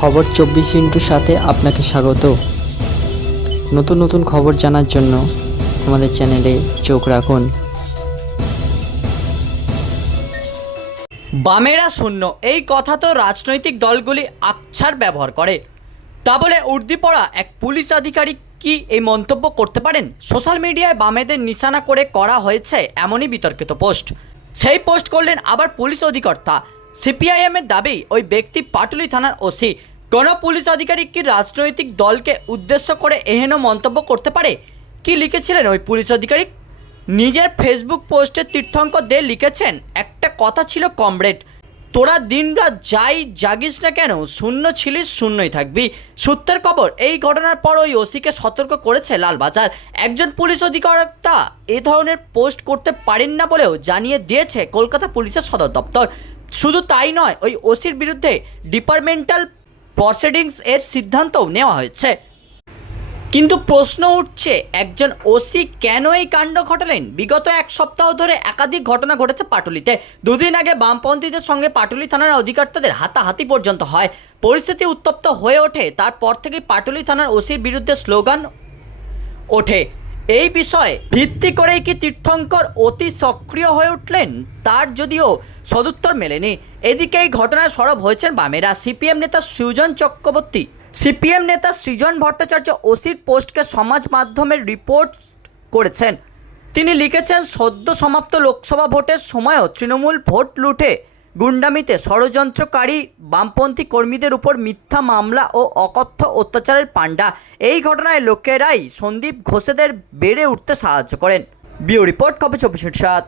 খবর চব্বিশ ইন্টুর সাথে আপনাকে স্বাগত। নতুন নতুন খবর জানার জন্য আমাদের চ্যানেলে চোখ রাখুন। বামেরা শূন্য। এই কথা তো রাজনৈতিক দলগুলি আকছার ব্যবহার করে। তা বলে উর্দি পড়া এক পুলিশ আধিকারিক কি এই মন্তব্য করতে পারেন? সোশ্যাল মিডিয়ায় বামেদের নিশানা করে করা হয়েছে এমনই বিতর্কিত পোস্ট। সেই পোস্ট করলেন আবার পুলিশ অধিকর্তা। সিপিআইএমের দাবি, ওই ব্যক্তি পাটুলি থানার ওসি। কোনো পুলিশ আধিকারিক কি রাজনৈতিক দলকে উদ্দেশ্য করে এহেন মন্তব্য করতে পারে? কি লিখেছিলেন ওই পুলিশ আধিকারিক? নিজের ফেসবুক পোস্টে তীর্থঙ্কর দে লিখেছেন, একটা কথা ছিল কমরেড, তোরা দিনরাত যাই জাগিস না কেন, শূন্য ছিলিস, শূন্যই থাকবি। সূত্রের খবর, এই ঘটনার পর ওই ওসিকে সতর্ক করেছে লালবাজার। একজন পুলিশ অধিকর্তা এ ধরনের পোস্ট করতে পারেন না বলেও জানিয়ে দিয়েছে কলকাতা পুলিশের সদর দপ্তর। শুধু তাই নয়, ওই ওসির বিরুদ্ধে ডিপার্টমেন্টাল প্রসিডিংস এর সিদ্ধান্তও নেওয়া হয়েছে। কিন্তু প্রশ্ন উঠছে, একজন ওসি কেন এই কাণ্ড ঘটালেন? বিগত এক সপ্তাহ ধরে একাধিক ঘটনা ঘটেছে পাটুলিতে। দুদিন আগে বামপন্থীদের সঙ্গে পাটুলি থানার অধিকর্তাদের হাতাহাতি পর্যন্ত হয়। পরিস্থিতি উত্তপ্ত হয়ে ওঠে, তারপর থেকেই পাটুলি থানার ওসির বিরুদ্ধে স্লোগান ওঠে। এই বিষয়ে ভিত্তি করেই কি তীর্থঙ্কর অতি সক্রিয় হয়ে উঠলেন? তার যদিও সদুত্তর মেলেনি। এদিকে এই ঘটনায় সরব হয়েছেন বামেরা। সিপিএম নেতা সৃজন চক্রবর্তী। সিপিএম নেতা সৃজন ভট্টাচার্য ওসির পোস্টকে সমাজ মাধ্যমের রিপোর্ট করেছেন। তিনি লিখেছেন, সদ্য সমাপ্ত লোকসভা ভোটের সময়ও তৃণমূল ভোট লুটে গুন্ডামিতে ষড়যন্ত্রকারী বামপন্থী কর্মীদের উপর মিথ্যা মামলা ও অকথ্য অত্যাচারের পাণ্ডা। এই ঘটনায় লোকেরাই সন্দীপ ঘোষেদের বেড়ে উঠতে সাহায্য করেন। বিও রিপোর্ট কবে চব্বিশ সাত